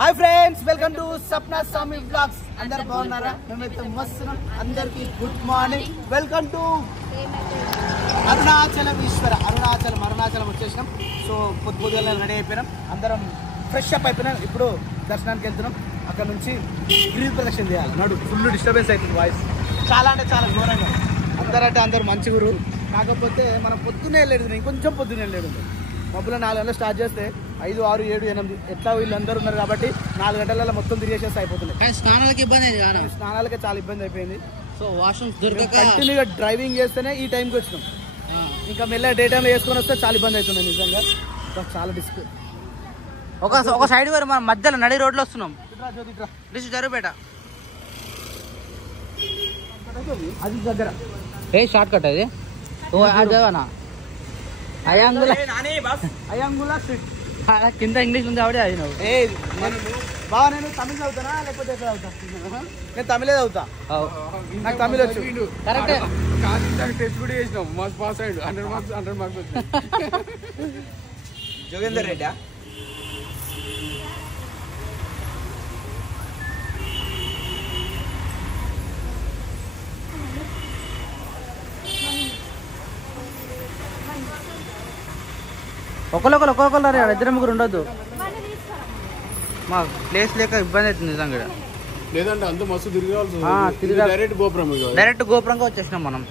Hi friends welcome to सपना स्वामी blogs अंदर బాగున్నారా మేమైతే మస్తున్నాం అందరికీ good morning welcome to Arunachalam వచ్చేసాం సో పొద్దుగాల రెడీ అయిపోయాం అందరం ఫ్రెష్ అప్ అయిపోయినాం ఇప్పుడు దర్శనానికి వెళ్తున్నాం అక్కడ నుంచి గిరి ప్రదక్షిణ చేయాలి నడు ఫుల్ డిస్టర్బెన్స్ అవుతుంది వాయిస్ చాలా అంటే చాలా ఘోరంగా అందరూ మంచి గురు కాకపోతే మనం పొద్దున్నే వెళ్ళేది ఇంకొంచెం పొద్దున్నే వెళ్ళేది మబ్బులో 4 గంటలు స్టార్ట్ చేస్తే 5, 6, 7, 8 ఎట్లా వీళ్ళందరూ ఉన్నారు కాబట్టి 4 గంటలలో మొత్తం తిరిగేసేస్తే అయిపోతుంది. స్నానాలకే చాలా ఇబ్బంది అయిపోయింది. సో వాష్రూమ్స్ దొరకక కంటిన్యూగా డ్రైవింగ్ చేస్తేనే ఈ టైంకి వచ్చినాం. ఇంకా మెల్లగా డే టైంలో వేసుకొని వస్తే చాలా ఇబ్బంది అవుతుంది నిజంగా. చాలా రిస్క్. ఒక సైడ్ వరకు మనం మధ్యలో నడి రోడ్లో వస్తున్నాం. జరుపేట అది దగ్గర ఏ షార్ట్ కట్ అది అదేనా అయాంగులా స్ట్రీట్ కింద ఇంగ్లీష్ ఉంది ఆవిడ అది నువ్వు బాగా నేను తమిళ చదువుతానా లేకపోతే ఎట్లా చదువుతా? నేను తమిళే చదువుతా. నాకు తమిళ వచ్చు కరెక్ట్. టెస్ట్ కూడా చేసినాం మార్క్స్ పాస్ అయ్యాడు 100 మార్క్స్ జోగేందర్ రెడ్డి ఒక్కొక్కరు ఇద్దరు ముగ్గురు ఉండొద్దు. మా ప్లేస్ లేక ఇబ్బంది అవుతుంది నిజంగా. లేదంటే అంత మస్తు తిరగాల్సి డైరెక్ట్ గోపురంగా వచ్చేసినాం మనం.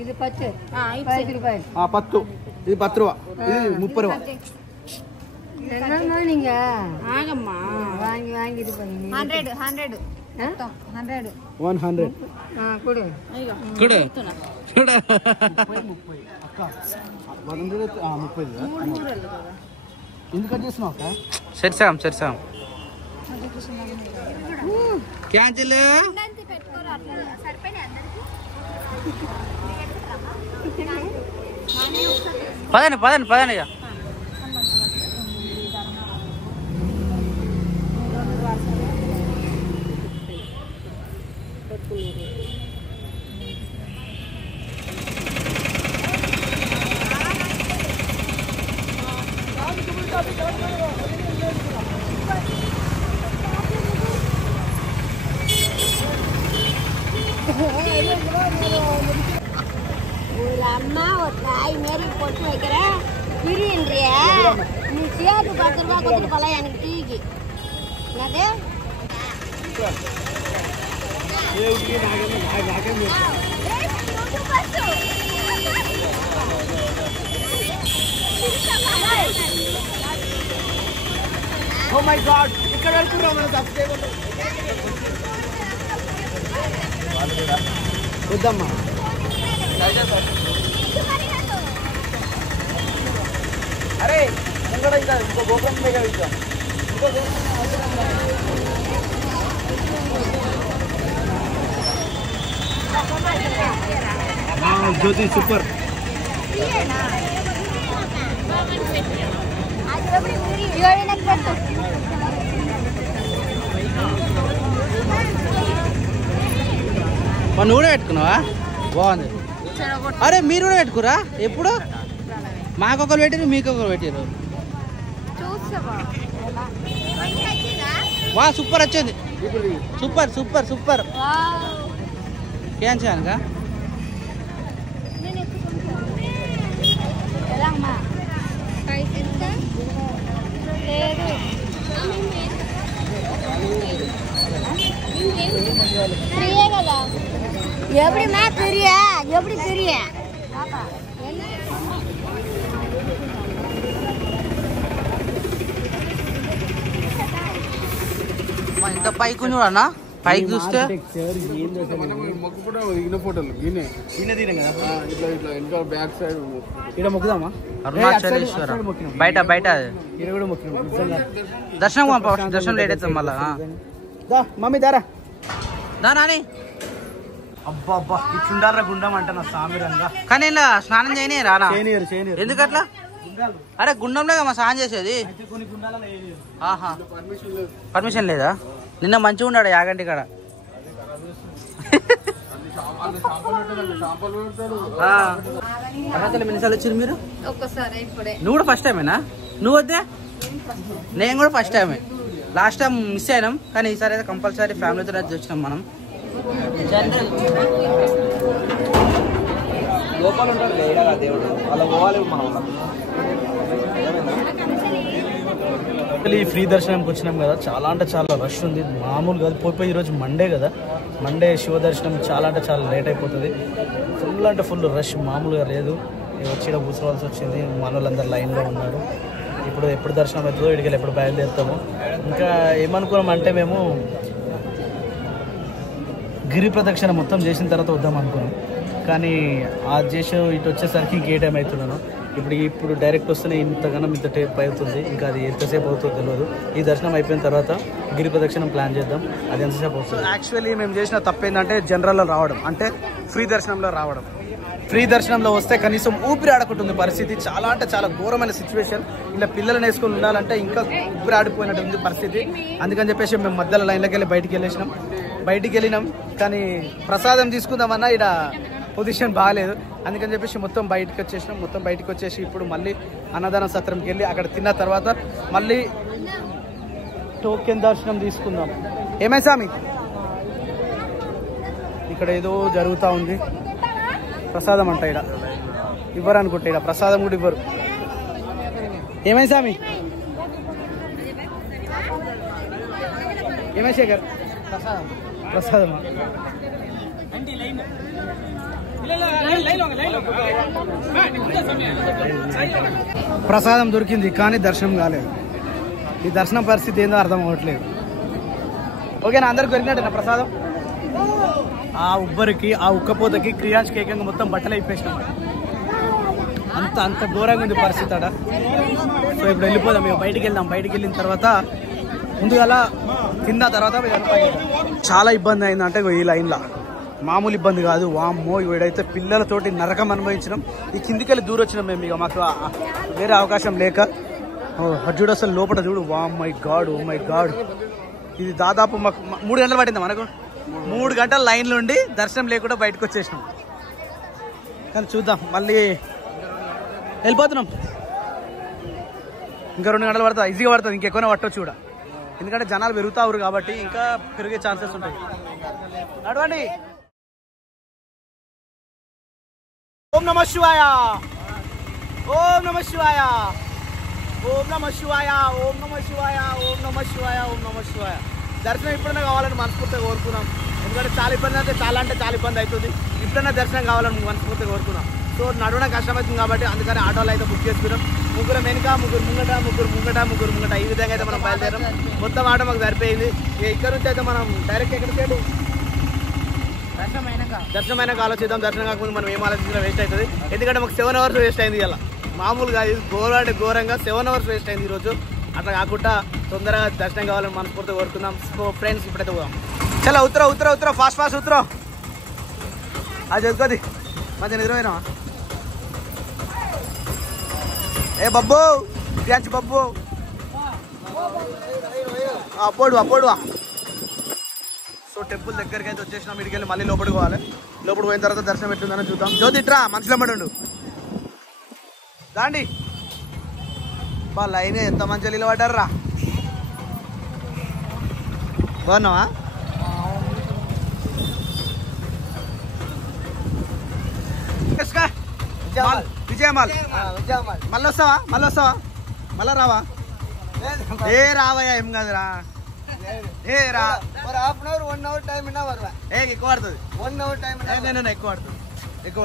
ఇది పచ్చు 5 రూపాయలు. పత్తు ఇది 10 రూపా, ఇది 30 రూపా. நீங்க ஆகம்மா வாங்கி வாங்கிட்டு போங்க. 100 100 கொடு చూడు చూడు 30 ఎందుకు కట్ చేస్తున్నావు అక్క? సరిసాం క్యాన్సిల్. పదండి ఇక. அம்மா ஒரு தாய் மாரி போட்டு வைக்கிறேன் பிரியா நீ சேர்த்து 10 ரூபா கொடுத்துட்டு போல எனக்கு டீக்கு என்னது ఓ మై గాడ్ ఇక్కడ వరకు మనం తప్పే వద్దమ్మా. అరే ముంగడ ఇంకా ఇంకో గోపురం దగ్గర ఇద్దాం. జ్యోతి సూపర్. నువ్వు కూడా పెట్టుకున్నావా? బాగుంది. అరే మీరు కూడా పెట్టుకురా? ఎప్పుడు మాకొకరు పెట్టారు మీకొకరు పెట్టారు. వా సూపర్ వచ్చింది. సూపర్ ఏం చేయనుగా எப்படிமா எப்படி தெரிய ఇంత పైకి చూడన్నా పైకి చూస్తే మొక్కు కూడా ఫోటోలు ఇట్లా బ్యాక్ సైడ్ ఇక్కడ మొక్కుదామా? అరుణాచలేశ్వర బయట దర్శనం లేట్ అవుతుంది మళ్ళా. మమ్మీ దారా నాని అబ్బా అబ్బా ఇట్లుండారా గుండం అంటే నా సామిరంగా. కానీ ఇలా స్నానం చేయని రానా? చేయనీయరు. ఎందుకట్లా? అరే గుండంలో మా స్నానం చేసేది. కొన్ని గుండాలలో ఆహా, పర్మిషన్ లేదా? నిన్న మంచిగా ఉన్నాడు యాగంటి కాడ. ఎన్నిసార్లు వచ్చారు మీరు? ఒక్కసారి ఇప్పుడే. నువ్వు కూడా ఫస్ట్ టైమేనా? నువ్వు వద్దే? నేను కూడా ఫస్ట్ టైమే. లాస్ట్ టైం మిస్ అయినాం, కానీ ఈసారి అయితే కంపల్సరీ ఫ్యామిలీతో అయితే వచ్చినాం మనం. లోపల ఉంటాడు లేడగా దేవుడు, అలా పోవాలి మనం. ఈ ఫ్రీ దర్శనంకి వచ్చినాం కదా, చాలా అంటే చాలా రష్ ఉంది, మామూలు కాదు. పోయి ఈరోజు మండే కదా, మండే శివ దర్శనం చాలా అంటే చాలా లేట్ అయిపోతుంది. ఫుల్ అంటే ఫుల్ రష్, మామూలుగా లేదు. వచ్చి కూర్చోవాల్సి వచ్చింది, మన వాళ్ళందరూ లైన్లో ఉన్నారు. ఇప్పుడు ఎప్పుడు దర్శనం అవుతుందో, ఇడికి ఎప్పుడు బయలుదేరుతాము. ఇంకా ఏమనుకున్నాం అంటే మేము గిరి ప్రదక్షిణ మొత్తం చేసిన తర్వాత వద్దాం అనుకున్నాం, కానీ అది చేసి ఇటు వచ్చేసరికి ఇంకే టైం అవుతున్నాను. ఇప్పుడు డైరెక్ట్ వస్తేనే ఇంతగానం ఇంత టైప్ అవుతుంది, ఇంకా అది ఎంతసేపు అవుతుందో తెలియదు. ఈ దర్శనం అయిపోయిన తర్వాత గిరి ప్రదక్షిణం ప్లాన్ చేద్దాం, అది ఎంతసేపు అవుతుంది. యాక్చువల్లీ మేము చేసిన తప్పు ఏంటంటే జనరల్లో రావడం, అంటే ఫ్రీ దర్శనంలో రావడం. ఫ్రీ దర్శనంలో వస్తే కనీసం ఊపిరి ఆడకుంటుంది పరిస్థితి, చాలా అంటే చాలా ఘోరమైన సిచ్యువేషన్. ఇలా పిల్లలను వేసుకొని ఉండాలంటే ఇంకా ఊపిరి ఆడిపోయినట్టు ఉంది పరిస్థితి. అందుకని చెప్పేసి మేము మధ్యలో లైన్లోకి వెళ్ళి బయటికి వెళ్ళినాం, కానీ ప్రసాదం తీసుకుందామన్నా ఇక్కడ పొజిషన్ బాగాలేదు. అందుకని చెప్పేసి మొత్తం బయటకు వచ్చేసి ఇప్పుడు మళ్ళీ అన్నదాన సత్రంకి వెళ్ళి అక్కడ తిన్న తర్వాత మళ్ళీ టోకెన్ దర్శనం తీసుకుందాం. ఏమై స్వామి, ఇక్కడ ఏదో జరుగుతూ ఉంది. ప్రసాదం అంట ఇక్కడ ఇవ్వరు అనుకుంటే, ఇక్కడ ప్రసాదం కూడా ఇవ్వరు. ఏమై స్వామి, ఏమై శేఖర్, ప్రసాదమా? ప్రసాదం దొరికింది కానీ దర్శనం కాలేదు. ఈ దర్శనం పరిస్థితి ఏందో అర్థం అవ్వట్లేదు. ఓకేనా, అందరికి దొరికినట్టు ప్రసాదం. ఆ ఉబ్బరికి, ఆ ఉక్కపోతకి క్రియాజ్ కేకంగా మొత్తం బట్టలు అయిపోయినాం. అంత ఘోరంగా ఉంది పరిస్థితి అక్కడ. సో ఇప్పుడు వెళ్ళిపోదాం, ఇక బయటికి వెళ్ళిన తర్వాత ముందుగా తిన్న తర్వాత చాలా ఇబ్బంది అయిందంటే ఈ లైన్లో మామూలు ఇబ్బంది కాదు. వామ్మో, వీడైతే పిల్లలతోటి నరకం అనుభవించినాం. ఈ కిందికెళ్ళి దూరం వచ్చినాం మేము, ఇక మాకు వేరే అవకాశం లేక. చూడు అసలు లోపల చూడు, wow my god, oh my god. ఇది దాదాపు మాకు 3 గంటలు పట్టింది. మనకు 3 గంటల లైన్లో ఉండి దర్శనం లేకుండా బయటకు వచ్చేసినాం. కానీ చూద్దాం, మళ్ళీ వెళ్ళిపోతున్నాం. ఇంకా 2 గంటలు పడుతుంది, ఈజీగా పడుతుంది. ఇంకెక్కువనే పట్టవచ్చు కూడా, ఎందుకంటే జనాలు పెరుగుతారు కాబట్టి ఇంకా పెరిగే ఛాన్సెస్ ఉంటాయి. నడవండి. ఓం నమః శివాయ, ఓం నమః శివాయ, ఓం నమః శివాయ, ఓం నమః శివాయ, ఓం నమః శివాయ, ఓం నమః శివాయ. దర్శనం ఇప్పుడైనా కావాలని మనస్ఫూర్తిగా కోరుకున్నాం, ఎందుకంటే చాలా ఇబ్బంది అవుతుంది. ఇప్పుడైనా దర్శనం కావాలని మనస్ఫూర్తిగా కోరుకున్నాం. సో నడవడం కష్టమవుతుంది కాబట్టి అందుకని ఆటోలో అయితే బుక్ చేసుకున్నాం. ముగ్గురు వెనుక, ముగ్గురు ముంగట, ఈ విధంగా అయితే మనం బయలుదేరాం. మొత్తం ఆటో మాకు సరిపోయింది. ఇక్కడ నుంచి అయితే మనం డైరెక్ట్ ఎక్కడికి దర్శనమైనాక ఆలోచిద్దాం. దర్శనం కాకపోతే మనం ఏం ఆలోచించినా వేస్ట్ అవుతుంది, ఎందుకంటే మాకు 7 hours వేస్ట్ అయింది. ఇలా మామూలుగా ఘోరంగా 7 hours వేస్ట్ అయింది ఈరోజు. అట్లా కాకుండా తొందరగా దర్శనం కావాలని మనస్ఫూర్తిగా కోరుకుందాం. సో ఫ్రెండ్స్, ఇప్పుడైతే పోదాం. చలో ఉత్తర ఫాస్ట్ ఉత్తర. అది చదువుకోది మంచి నిద్రపోయినా. ఏ బబ్బు, బబ్బు పోడువా. సో టెంపుల్ దగ్గరికి అయితే వచ్చేసినాం. ఇడికి వెళ్ళి మళ్ళీ లోపలికి పోవాలి. లోపలికి పోయిన తర్వాత దర్శనం ఎట్లుందని చూద్దాం. జ్యోతిట్రా, మనుషులు అమ్మడు దాండి. బా లైన్ ఎంత మంచిగా నిలబడ్డారా. బాగున్నావా? విజయమాల్ మళ్ళీ వస్తావా? మళ్ళా రావా? ఏ రావయ్యా, ఏం కాదురా. ఏ రా, half an hour 1 hour time ఎక్కువ పడుతుంది. 1 hour టైం ఎక్కువ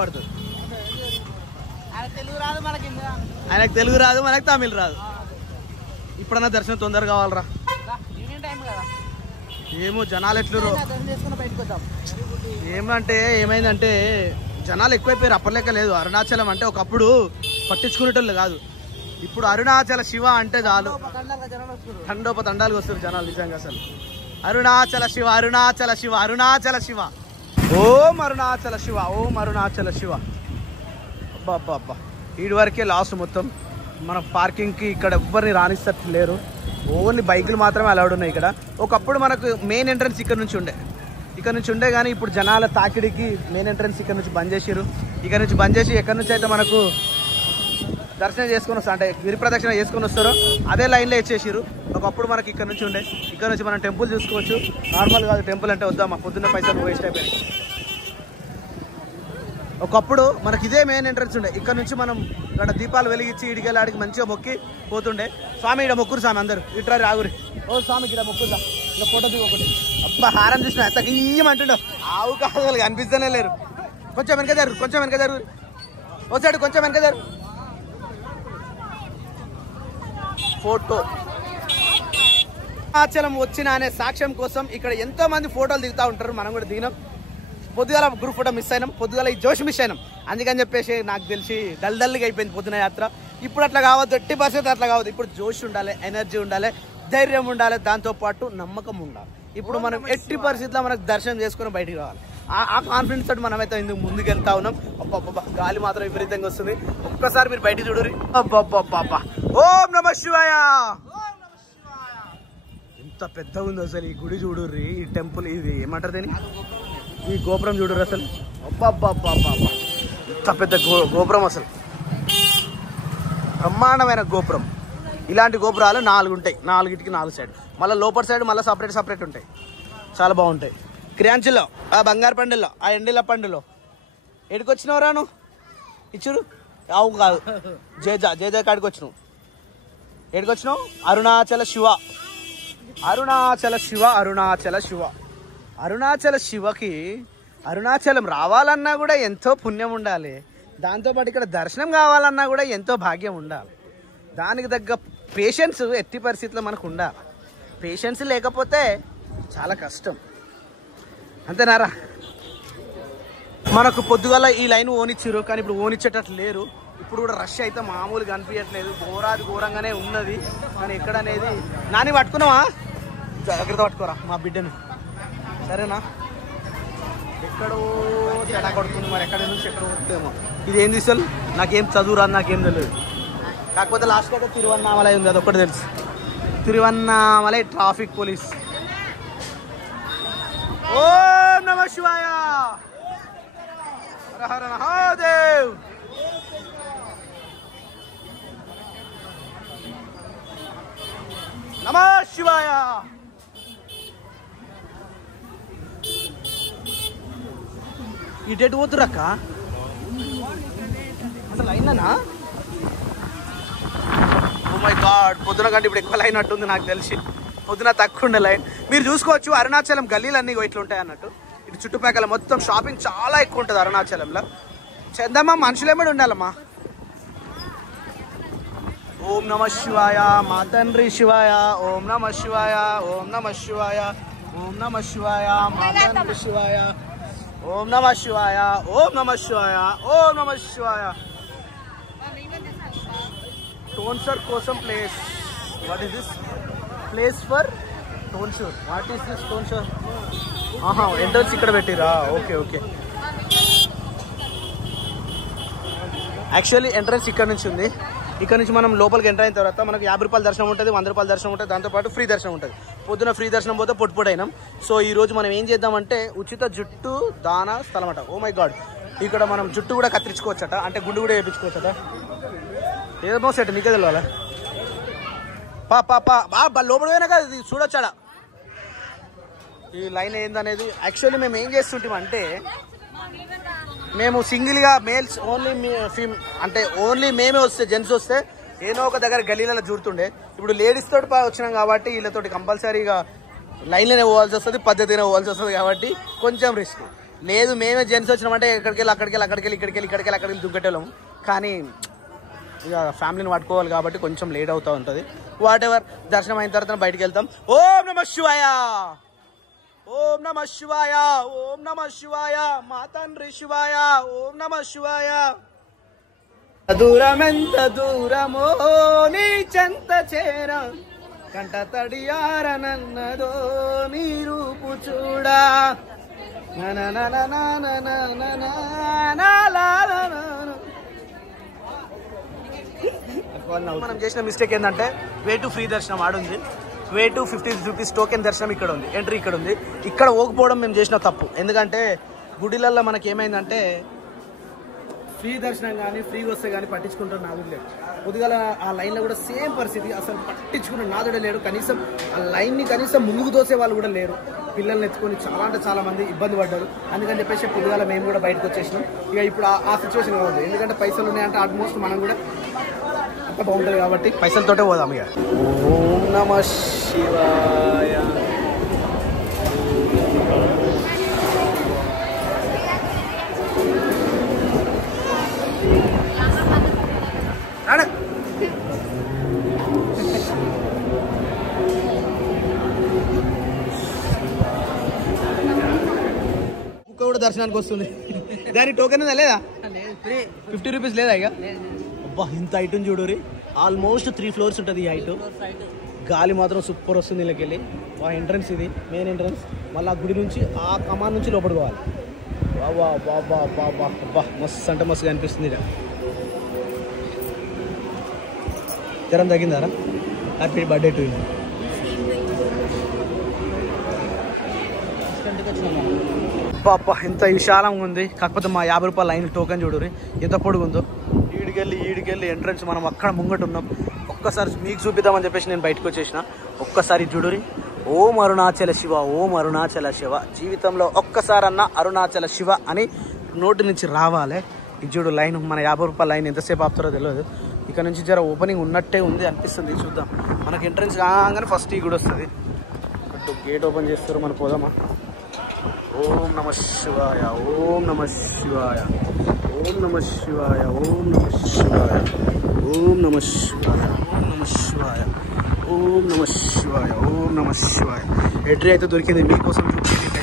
పడుతుంది. ఆయనకు తెలుగు రాదు, మనకు తమిళ్ రాదు. ఇప్పుడన్నా దర్శనం తొందరగా కావాలరా. ఏమో జనాలు ఎట్లు ఏమైందంటే జనాలు ఎక్కువైపోయారు, అప్పటిలెక్క లేదు. అరుణాచలం అంటే ఒకప్పుడు పట్టించుకునేటోళ్ళు కాదు, ఇప్పుడు అరుణాచల శివ అంటే చాలు తండోపతండాలుగా వస్తారు జనాలు. నిజంగా అసలు అరుణాచల శివ. ఓం అరుణాచల శివ, ఓం అరుణాచల శివ. అబ్బా అబ్బా అబ్బా, ఈడి వరకే లాస్ట్ మొత్తం. మన పార్కింగ్కి ఇక్కడ ఎవ్వరిని రానిస్తట్టు లేరు, ఓన్లీ బైకులు మాత్రమే అలౌడ్ ఉన్నాయి ఇక్కడ. ఒకప్పుడు మనకు మెయిన్ ఎంట్రన్స్ ఇక్కడ నుంచి ఉండే కానీ ఇప్పుడు జనాల తాకిడికి మెయిన్ ఎంట్రన్స్ ఇక్కడ నుంచి బంద్ చేసిరు. ఇక్కడ నుంచి బంద్ చేసి ఎక్కడి నుంచి అయితే మనకు దర్శనం చేసుకొని వస్తారు, అంటే గిరి ప్రదక్షిణ చేసుకొని వస్తారో అదే లైన్లో ఇచ్చేసిరు. ఒకప్పుడు మనకి ఇక్కడ నుంచి మనం టెంపుల్ చూసుకోవచ్చు. నార్మల్ కాదు, టెంపుల్ అంటే వద్దామా, పొద్దున్న పైసలు వేస్ట్ అయిపోయినాయి. ఒకప్పుడు మనకి ఇదే మెయిన్ ఎంట్రన్స్ ఉండే, ఇక్కడ నుంచి మనం ఇక్కడ దీపాలు వెలిగించి ఇడికెళ్ళాడికి మంచిగా మొక్కి పోతుండే. స్వామి ఇక్కడ మొక్కురు స్వామి, అందరు ఇట్లా రాగురి. ఓ స్వామికి ఇక్కడ మొక్కుదా, ఇలా ఫోటో దిగు ఒకటి. అబ్బా హారం చూసిన ఎంత గీయమంటుండో, ఆవు కాదు కనిపిస్తూనే లేరు. కొంచెం వెనక జరుగు ఓ సైడ్ కొంచెం వెనక జరుగు. ఫోటో అరుణాచలం వచ్చిన అనే సాక్ష్యం కోసం ఇక్కడ ఎంతో మంది ఫోటోలు దిగుతూ ఉంటారు. మనం కూడా దిగినాం. పొద్దుగాల గ్రూప్ ఫోటో మిస్ అయినాం, పొద్దుగాల ఈ జోష్ మిస్ అయినాం. అందుకని చెప్పేసి నాకు తెలిసి డల్గా అయిపోయింది పొద్దున యాత్ర. ఇప్పుడు అట్లా కావద్దు, 80% అట్లా కావద్దు. ఇప్పుడు జోష్ ఉండాలి, ఎనర్జీ ఉండాలి, ధైర్యం ఉండాలి, దాంతోపాటు నమ్మకం ఉండాలి. ఇప్పుడు మనం 80% మనకు దర్శనం చేసుకుని బయటికి రావాలి. ఆ కాన్ఫిడెన్స్ తోటి మనమైతే ఇందుకు ముందుకు వెళ్తా ఉన్నాం. అబ్బా గాలి మాత్రం విపరీతంగా వస్తుంది. ఒక్కసారి మీరు బయటికి చూడరు. అబ్బా ఓం నమ శివాయ. ఎంత పెద్దగా ఉంది అసలు ఈ గుడి, చూడుర్రి. ఈ టెంపుల్ ఇది ఏమంటారు దీన్ని, ఈ గోపురం చూడరు అసలు. అబ్బా ఎంత పెద్ద గోపురం అసలు, బ్రహ్మాండమైన గోపురం. ఇలాంటి గోపురాలు 4 ఉంటాయి, 4కి 4 సైడ్. మళ్ళీ లోపల సైడ్ మళ్ళీ సపరేట్ ఉంటాయి, చాలా బాగుంటాయి. క్రియాంచిలో, ఆ బంగారు పండులో, ఆ ఎండిల పండులో ఎడికొచ్చినావు రాను ఇచ్చురు. అవు కాదు, జేజా కాడికి వచ్చినావు. ఎడికొచ్చినావు? అరుణాచల శివకి అరుణాచలం రావాలన్నా కూడా ఎంతో పుణ్యం ఉండాలి. దాంతోపాటు ఇక్కడ దర్శనం కావాలన్నా కూడా ఎంతో భాగ్యం ఉండాలి. దానికి తగ్గ పేషెన్స్ ఎట్టి పరిస్థితుల్లో మనకు ఉండాలి. పేషెన్స్ లేకపోతే చాలా కష్టం, అంతేనారా? మనకు పొద్దుగల ఈ లైన్ ఓనిచ్చారు, కానీ ఇప్పుడు ఓనిచ్చేటట్లు లేరు. ఇప్పుడు కూడా రష్ అయితే మామూలుగా అనిపించట్లేదు, ఘోరంగానే ఉన్నది. కానీ ఎక్కడ అనేది నాని పట్టుకున్నావా, జాగ్రత్త పట్టుకోరా మా బిడ్డను, సరేనా? ఎక్కడో తేడా కొడుతుంది, మరి ఎక్కడ నుంచి ఎక్కడ పోతుందేమో. ఇది ఏం తీసాను, నాకేం చదువు రాదు, నాకేం తెలియదు. కాకపోతే లాస్ట్ అయితే తిరువన్నామలై ఉంది, అదొక్కటి తెలుసు. Tiruvannamalai traffic police. ఓం నమ శివాయ, హర హర మహాదేవ్. నమ శివాయ. ఈ డేట్ పోతురక్క అసలు లైన్లనా? ఓ మై గాడ్, పొద్దున కంటే ఇప్పుడు ఎక్కువ లైన్ అట్టుంది నాకు తెలిసి. పొద్దున తక్కువ ఉండే లైన్. మీరు చూసుకోవచ్చు, అరుణాచలం గల్లీలన్నీ ఇట్లా ఉంటాయి అన్నట్టు. ఇటు చుట్టుపక్కల మొత్తం షాపింగ్ చాలా ఎక్కువ ఉంటుంది అరుణాచలంలో. చేద్దామా, మనుషులేమడి ఉండాలమ్మా. ఓం నమ శివాయ, మా తండ్రి శివాయ. ఓం నమ శివాయ, ఓం నమ శివాయ, ఓం నమ శివాయ, మా తండ్రి శివాయ. ఓం నమ శివాయ, ఓం నమ శివాయ, ఓం నమ శివాయ. టోన్సర్ కోసం place. What is this place for tonsure? What is this tonsure? Entrance ఇక్కడ పెట్టిరా? ఓకే. యాక్చువల్లీ ఎంట్రన్స్ ఇక్కడ నుంచి ఉంది. ఇక్కడ నుంచి మనం లోపలికి ఎంటర్ అయిన తర్వాత మనకు 50 రూపాయల దర్శనం ఉంటుంది, 100 రూపాయల దర్శనం ఉంటుంది, దాంతోపాటు ఫ్రీ దర్శనం ఉంటుంది. పొద్దున ఫ్రీ దర్శనం పోతే పొట్టుపొడైనాం. సో ఈ రోజు మనం ఏం చేద్దామంటే ఉచిత జుట్టు దాన స్థలం అట. ఓ మై గాడ్, ఇక్కడ మనం జుట్టు కూడా కత్తిరించుకోవచ్చట, అంటే గుండు కూడా వేయించుకోవచ్చట. ఏదో సెట్ నీకే తెలియాలా? లోపల పోయినా కదా ఇది చూడొచ్చాడా ఈ లైన్ ఏందనేది. యాక్చువల్లీ మేము ఏం చేస్తుంటామంటే, మేము సింగిల్గా మేల్స్ ఓన్లీ అంటే ఓన్లీ మేమే వస్తే, జెంట్స్ వస్తే ఏదో ఒక దగ్గర గలీలలో జూరుతుండే. ఇప్పుడు లేడీస్ తోటి వచ్చినాం కాబట్టి వీళ్ళతోటి కంపల్సరీగా లైన్లోనే పోవాల్సి వస్తుంది, పద్ధతినే పోవాల్సి వస్తుంది. కాబట్టి కొంచెం రిస్క్ లేదు. మేమే జెంట్స్ వచ్చినామంటే ఇక్కడికి దుగ్గటోళ్ళము. కానీ ఇక ఫ్యామిలీని పట్టుకోవాలి కాబట్టి కొంచెం లేట్ అవుతూ ఉంటుంది. వాట్ ఎవర్, దర్శనం అయిన తర్వాత బయటికి వెళ్తాం. ఓం నమ శివాయ, ఓం నమ శివాయ, ఓం నమ శివాయ, మా తండ్రి శివాయ. ఓం నమ శివాయ. దూరమెంత దూరమో నీ చెంత చేర, కంట తడియారనన్నదో నీ రూపు చూడా. మనం చేసిన మిస్టేక్ ఏంటంటే వే టు ఫ్రీ దర్శనం ఆడుంది, వే టు 50 రూపీస్ టోకెన్ దర్శనం ఇక్కడ ఉంది, ఎంట్రీ ఇక్కడ ఉంది. ఇక్కడ పోకపోవడం మేము చేసిన తప్పు. ఎందుకంటే గుడిలల్లో మనకి ఏమైందంటే ఫ్రీ దర్శనం కానీ ఫ్రీ వస్తే కానీ పట్టించుకుంటారు నాదుడు లేడు. పొద్దుగాల ఆ లైన్లో కూడా సేమ్ పరిస్థితి, అసలు పట్టించుకున్న నాదుడే లేడు. కనీసం ఆ లైన్ని కనీసం ముందుకు దోసే వాళ్ళు కూడా లేరు. పిల్లల్ని ఎత్తుకొని చాలా అంటే చాలా మంది ఇబ్బంది పడ్డారు. అందుకని చెప్పేసి పొద్దుగాల మేము కూడా బయటకు వచ్చేసినాం. ఇక ఇప్పుడు ఆ సిచ్యువేషన్ ఉంది. ఎందుకంటే పైసలు ఉన్నాయంటే ఆల్మోస్ట్ మనం కూడా అంత బాగుంటుంది కాబట్టి పైసలతోటే పోదాం. ఇక ఓం నమః శివాయ. కుక్క కూడా దర్శనానికి వస్తుంది. దానికి టోకెన్ ఉందా లేదా? 50 రూపీస్ లేదా? ఇక అబ్బా ఇంత హైట్ చూడురి, ఆల్మోస్ట్ 3 ఫ్లోర్స్ ఉంటుంది ఈ హైట్. గాలి మాత్రం సూపర్ వస్తుంది ఇళ్ళకెళ్ళి. ఆ ఎంట్రన్స్ ఇది మెయిన్ ఎంట్రన్స్. మళ్ళీ ఆ గుడి నుంచి ఆ కమాన్ నుంచి లోపలికి పోవాలి. బాబా బాబా బాబా అబ్బా మస్తు అంటే మస్తుగా అనిపిస్తుంది. ఇక జ్వరం తగ్గిందారా? Happy birthday to you. అబ్బా ఎంత విశాలంగా ఉంది. కాకపోతే మా 50 రూపాయల లైన్ టోకెన్ చూడురి ఎంత పొడుగుందో. ఈడికెళ్ళి ఎంట్రన్స్ మనం అక్కడ ముంగట ఉన్నాం. ఒక్కసారి మీకు చూపిద్దామని చెప్పేసి నేను బయటకు వచ్చేసిన. ఒక్కసారి చూడురి. ఓం అరుణాచల శివ, ఓం అరుణాచల శివ. జీవితంలో ఒక్కసారన్నా అరుణాచల శివ అని నోటి నుంచి రావాలి. ఇది చూడు లైన్, మన 50 రూపాయల లైన్ ఎంతసేపు ఆపుతారో తెలియదు. ఇక్కడ నుంచి జర ఓపెనింగ్ ఉన్నట్టే ఉంది అనిపిస్తుంది. చూద్దాం. మనకి ఎంట్రన్స్ కాగానే ఫస్ట్ ఈ గుడి వస్తుంది. గేట్ ఓపెన్ చేస్తారు, మనం పోదామా? ఓం నమ శివాయ, ఓం నమ శివాయ, ఓం నమ శివాయ, ఓం నమ శివాయ, ఓం నమ శివాయ, ఓం నమ శివాయ, ఓం నమ శివాయ, ఓం నమ శివాయ. ఎంట్రీ అయితే దొరికింది మీకోసం చూపించేది.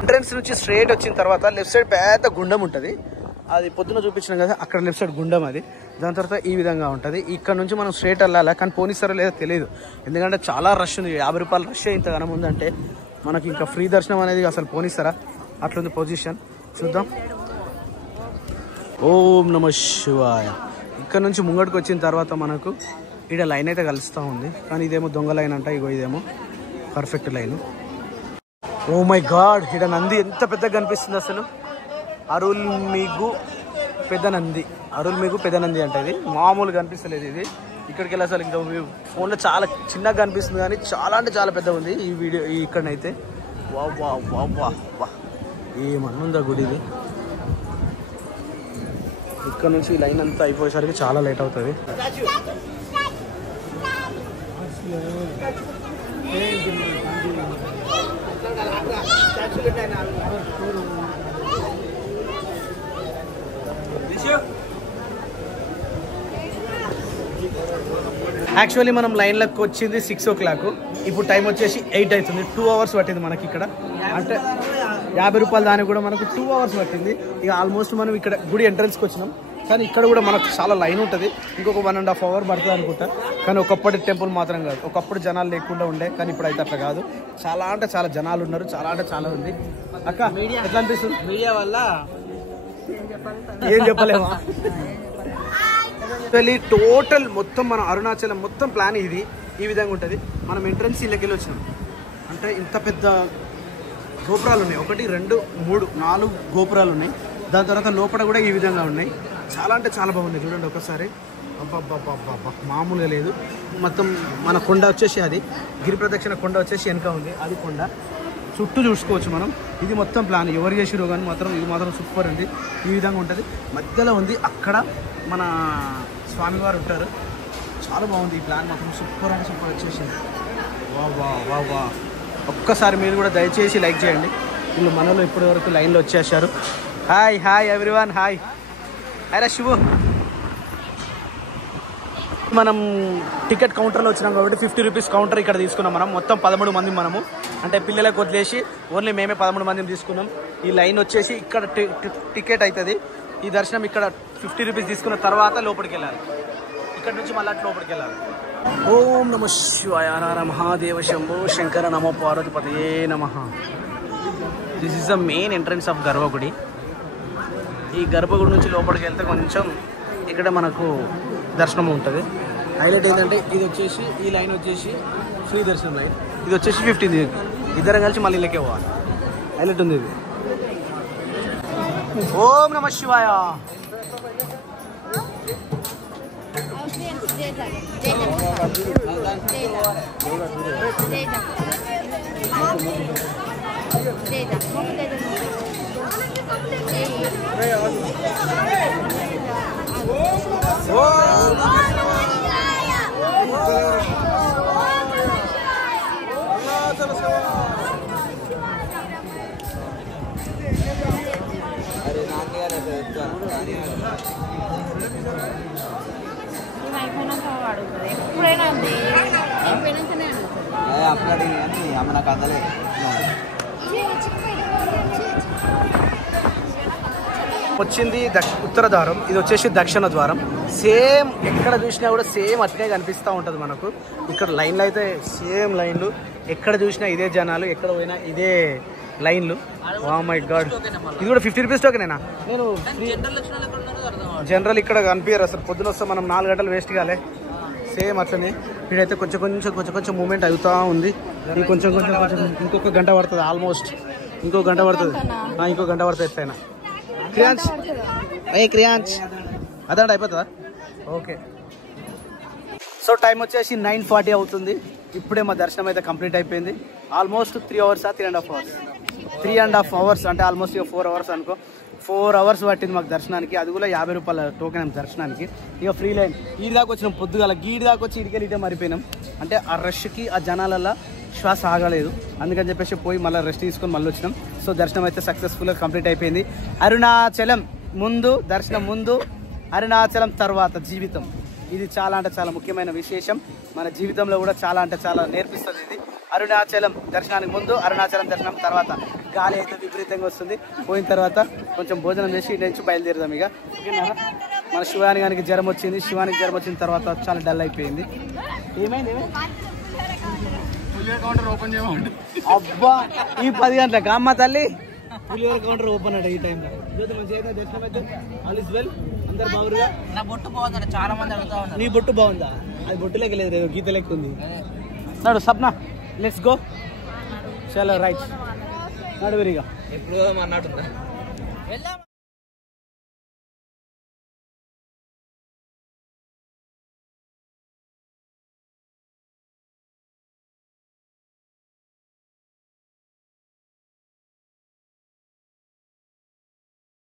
ఎంట్రన్స్ నుంచి స్ట్రైట్ వచ్చిన తర్వాత లెఫ్ట్ సైడ్ పెద్ద గుండం ఉంటుంది. అది పొద్దున చూపించినాం కదా, అక్కడ లెఫ్ట్ సైడ్ గుండం అది. దాని తర్వాత ఈ విధంగా ఉంటుంది. ఇక్కడ నుంచి మనం స్ట్రైట్ వెళ్ళాలి, కానీ పోనిస్తారో లేదో తెలియదు. ఎందుకంటే చాలా రష్ ఉంది. 50 రూపాయలు రష్ ఇంతగానం ఉందంటే మనకి ఇంకా ఫ్రీ దర్శనం అనేది అసలు పోనిస్తారా? అట్లుంది పొజిషన్. చూద్దాం. ఓం నమ శివాయ. ఇక్కడ నుంచి ముంగడికి వచ్చిన తర్వాత మనకు ఇక్కడ లైన్ అయితే కలుస్తూ ఉంది. కానీ ఇదేమో దొంగ లైన్ అంట. ఇగో ఇదేమో perfect line. Oh my god, ఇక్కడ నంది ఎంత పెద్దగా కనిపిస్తుంది అసలు. అరుల్మిగు పెద్ద నంది, అరుల్మిగు పెద్ద నంది అంటే ఇది మామూలుగా కనిపిస్తలేదు. ఇది ఇక్కడికి వెళ్ళి అసలు ఇంకా ఫోన్లో చాలా చిన్నగా కనిపిస్తుంది, కానీ చాలా అంటే చాలా పెద్ద ఉంది ఈ వీడియో. ఇక్కడనైతే వా వా వా వా వా ఏమన్నుందా గుడి ఇది. ఇక్కడ నుంచి ఈ లైన్ అంతా అయిపోయేసరికి చాలా లేట్ అవుతుంది. యాక్చువల్లీ మనం లైన్లోకి వచ్చింది 6 o'clock. ఇప్పుడు టైం వచ్చేసి 8 అవుతుంది. 2 hours పట్టింది మనకి ఇక్కడ. అంటే 50 రూపాయలు దానికి కూడా మనకు 2 hours పట్టింది. ఇక ఆల్మోస్ట్ మనం ఇక్కడ గుడి ఎంట్రన్స్కి వచ్చినాం. కానీ ఇక్కడ కూడా మనకు చాలా లైన్ ఉంటుంది. ఇంకొక 1.5 hour పడుతుంది అనుకుంటా. కానీ ఒకప్పటి టెంపుల్ మాత్రం కాదు. ఒకప్పుడు జనాలు లేకుండా ఉండే, కానీ ఇప్పుడు అయితే అట్లా కాదు. చాలా అంటే చాలా జనాలు ఉన్నారు. చాలా అంటే చాలా ఉంది. అక్క ఎట్లా అనిపిస్తుంది? మీడియా వల్ల ఏం చెప్పలేమా? టోటల్ మొత్తం మన అరుణాచలం మొత్తం ప్లాన్ ఇది ఈ విధంగా ఉంటుంది. మనం ఎంట్రన్స్ ఇళ్ళకెళ్ళి వచ్చినాం. అంటే ఇంత పెద్ద గోపురాలు ఉన్నాయి. 1 2 3 4 గోపురాలు ఉన్నాయి. దాని తర్వాత లోపల కూడా ఈ విధంగా ఉన్నాయి. చాలా అంటే చాలా బాగున్నాయి. చూడండి ఒకసారి. అబ్బా మామూలుగా లేదు. మొత్తం మన కొండ వచ్చేసి అది గిరి ప్రదక్షిణ కొండ వచ్చేసి వెనక ఉంది. అది కొండ చుట్టూ చూసుకోవచ్చు మనం. ఇది మొత్తం ప్లాన్ ఎవరు చేసిరో కానీ మాత్రం ఇది మాత్రం సూపర్ ఉంది. ఈ విధంగా ఉంటుంది. మధ్యలో ఉంది. అక్కడ మన స్వామివారు ఉంటారు. చాలా బాగుంది ఈ ప్లాన్ మాత్రం. సూపర్ అంటే సూపర్ వచ్చేసింది. వా వా వా వా. ఒక్కసారి మీరు కూడా దయచేసి లైక్ చేయండి. వీళ్ళు మనలో ఇప్పటి వరకు లైన్లో వచ్చేసారు. Hi hi everyone. Hi hi Shivu. మనం టికెట్ కౌంటర్లో వచ్చినాం కాబట్టి 50 రూపీస్ కౌంటర్ ఇక్కడ తీసుకున్నాం. మనం మొత్తం 13 మంది మనము. అంటే పిల్లలకు వదిలేసి ఓన్లీ మేమే 13 మందిని తీసుకున్నాం. ఈ లైన్ వచ్చేసి ఇక్కడ టికెట్ అవుతుంది. ఈ దర్శనం ఇక్కడ 50 రూపీస్ తీసుకున్న తర్వాత లోపలికి వెళ్ళాలి. ఇక్కడ నుంచి మళ్ళీ లోపలికి వెళ్ళాలి. ఓం నమ శివాయ. హర మహాదేవ శంభో శంకర నమో పార్వతిపతయే నమః. This is the main entrance of గర్భగుడి. ఈ గర్భగుడి నుంచి లోపలికి వెళ్తే కొంచెం ఇక్కడ మనకు దర్శనం ఉంటుంది. హైలైట్ ఏంటంటే ఇది వచ్చేసి ఈ లైన్ వచ్చేసి ఫ్రీ దర్శనం లైన్, ఇది వచ్చేసి 15. ఇద్దరం కలిసి మళ్ళీ ఇళ్ళకే పోవాలి. హైలైట్ ఉంది ఇది. ఓం నమ శివాయ. వచ్చింది ఉత్తర ద్వారం, ఇది వచ్చేసి దక్షిణ ద్వారం. సేమ్ ఎక్కడ చూసినా కూడా సేమ్ అట్లనే కనిపిస్తూ ఉంటుంది మనకు. ఇక్కడ లైన్లు అయితే సేమ్ లైన్లు, ఎక్కడ చూసినా ఇదే జనాలు, ఎక్కడ పోయినా ఇదే లైన్లు. ఓ మై గాడ్, ఇది కూడా 50 రూపీస్ టోకెనేనా? నేను జనరల్ ఇక్కడ కనిపించారు అసలు. పొద్దున వస్తే మనం 4 గంటలు వేస్ట్ కాలే. సేమ్ అట్లనే ఇక్కడైతే కొంచెం మూమెంట్ అవుతూ ఉంది. కొంచెం ఇంకొక గంట పడుతుంది. ఆల్మోస్ట్ ఇంకో గంట పడుతుంది ఎట్లయినా. క్రియాంచ్ అదండి అయిపోతుందా? ఓకే. సో టైం వచ్చేసి 9:40 అవుతుంది. ఇప్పుడే మా దర్శనం అయితే కంప్లీట్ అయిపోయింది. ఆల్మోస్ట్ 3 hours 3.5 hours 3.5 hours అంటే ఆల్మోస్ట్ 4 hours అనుకో. 4 hours పట్టింది మాకు దర్శనానికి. అది కూడా 50 రూపాయల టోకెన్ దర్శనానికి. ఇక ఫ్రీ లైన్ ఈడి దాకా వచ్చినాం. పొద్దుగాల గీడి దాకా వచ్చి ఇటుకెళ్ళి మరిపోయినాం. అంటే ఆ రష్కి ఆ జనాలల్లో శ్వాస ఆగలేదు. అందుకని చెప్పేసి పోయి మళ్ళీ రెస్ట్ తీసుకొని మళ్ళీ వచ్చినాం. సో దర్శనం అయితే సక్సెస్ఫుల్గా కంప్లీట్ అయిపోయింది. అరుణాచలం ముందు, దర్శనం ముందు, అరుణాచలం తర్వాత జీవితం. ఇది చాలా అంటే చాలా ముఖ్యమైన విశేషం. మన జీవితంలో కూడా చాలా అంటే చాలా నేర్పిస్తుంది ఇది. అరుణాచలం దర్శనానికి ముందు, అరుణాచలం దర్శనం తర్వాత. గాలి అయితే విపరీతంగా వస్తుంది. పోయిన తర్వాత కొంచెం భోజనం చేసి ఇంటి నుంచి బయలుదేరుదాం. ఇక మన శివానికి జ్వరం వచ్చింది. శివానికి జ్వరం వచ్చిన తర్వాత చాలా డల్ అయిపోయింది. ఏమైంది? కౌంటర్ ఓపెన్ చేయమండి. అబ్బా, ఈ 10 గంటలకు అమ్మ తల్లి పులిహోర కౌంటర్ ఓపెన్ అయ్యి ఈ టైంలో. మంచిగా దర్శనం అయితే ఆల్ ఇస్ వెల్. అందరు బాగురుగా. నా బొట్టు బాగుంది, చాలా మంది అడుగుతా ఉన్నారు. నీ బొట్టు బాగుందా? అది బొట్టు లెక్క లేదు, గీత లెక్క ఉంది. నాడు సప్నా, లెట్స్ గో. చలో రైట్, నాడు వెరీగా. ఎప్పుడు అన్నట్టు